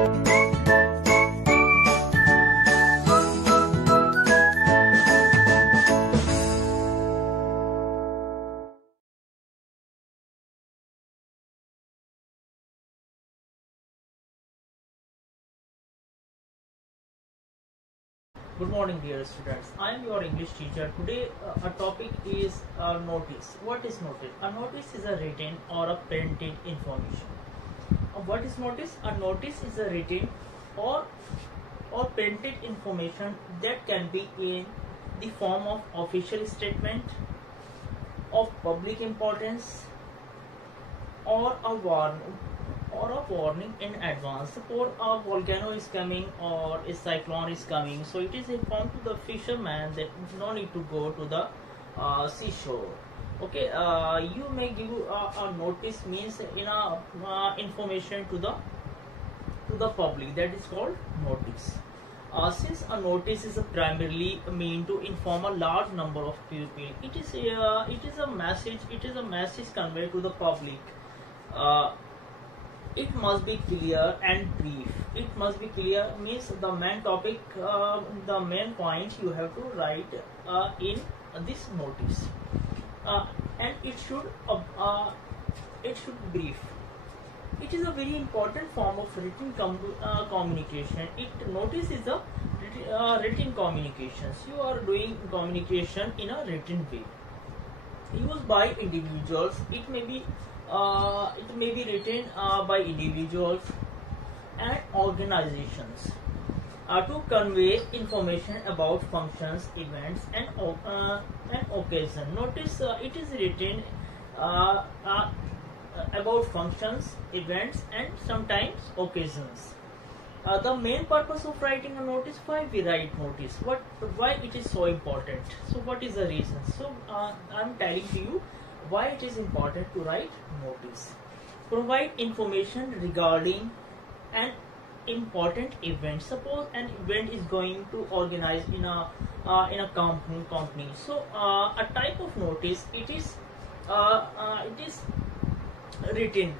Good morning, dear students. I am your English teacher. Today, our topic is notice. What is notice? A notice is a written or a printed information. What is notice? A notice is a written or printed information that can be in the form of official statement of public importance or a warning in advance. Suppose a volcano is coming or a cyclone is coming, so it is informed to the fisherman that no need to go to the seashore. Okay, you may give a notice, means in a information to the public, that is called notice. Since a notice is primarily meant to inform a large number of people, it is a message conveyed to the public. It must be clear and brief. It must be clear means the main topic, the main point you have to write in this notice, and it should brief. It is a very important form of written communication. Notice is a written communications. You are doing communication in a written way, used by individuals. It may be written by individuals and organizations to convey information about functions, events, and occasion. Notice it is written about functions, events, and sometimes occasions. The main purpose of writing a notice, why we write notice, why it is so important. So what is the reason? So I am telling to you why it is important to write notice. Provide information regarding an important event. Suppose an event is going to organize in a company. So a type of notice, it is written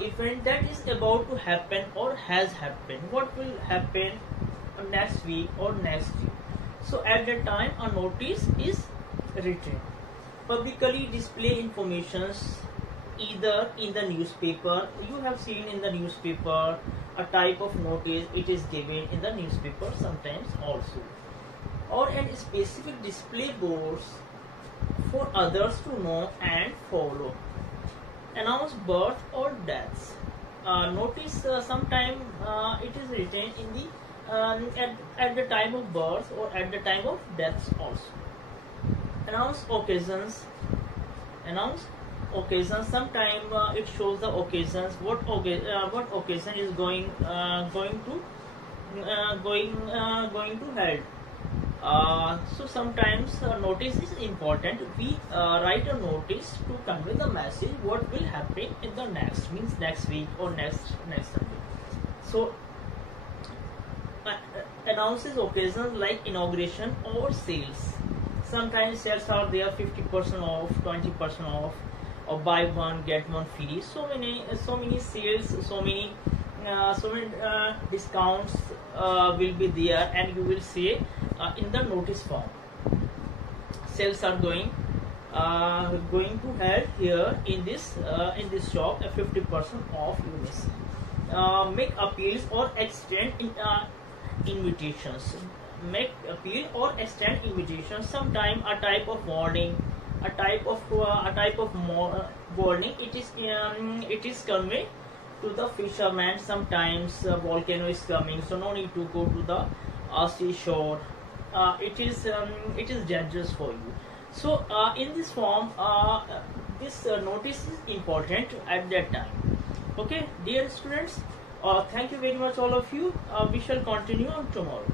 event that is about to happen or has happened. What will happen next week or next week? So at that time a notice is written. Publicly display informations either in the newspaper. You have seen in the newspaper a type of notice, it is given in the newspaper sometimes also, or in specific display boards for others to know and follow. Announce birth or deaths. Notice sometime it is written in the at the time of birth or at the time of deaths also. Announce occasions. Sometime it shows the occasions. What occasion is going to held. So sometimes notice is important. We write a notice to convey the message what will happen in the next, means next week or next Sunday. So announces occasions like inauguration or sales. Sometimes sales are there, 50% off, 20% off, or buy one get one free. So many sales, so many discounts will be there, and you will see in the notice form. Sales are going to held here in this shop, 50% off. You will see. Make appeals or extend invitations. Make appeal or extend invitations. Sometime a type of warning, warning. It is conveyed to the fisherman. Sometimes volcano is coming, so no need to go to the seashore. It is dangerous for you. So in this form, this notice is important at that time. Okay, dear students. Thank you very much, all of you. We shall continue on tomorrow.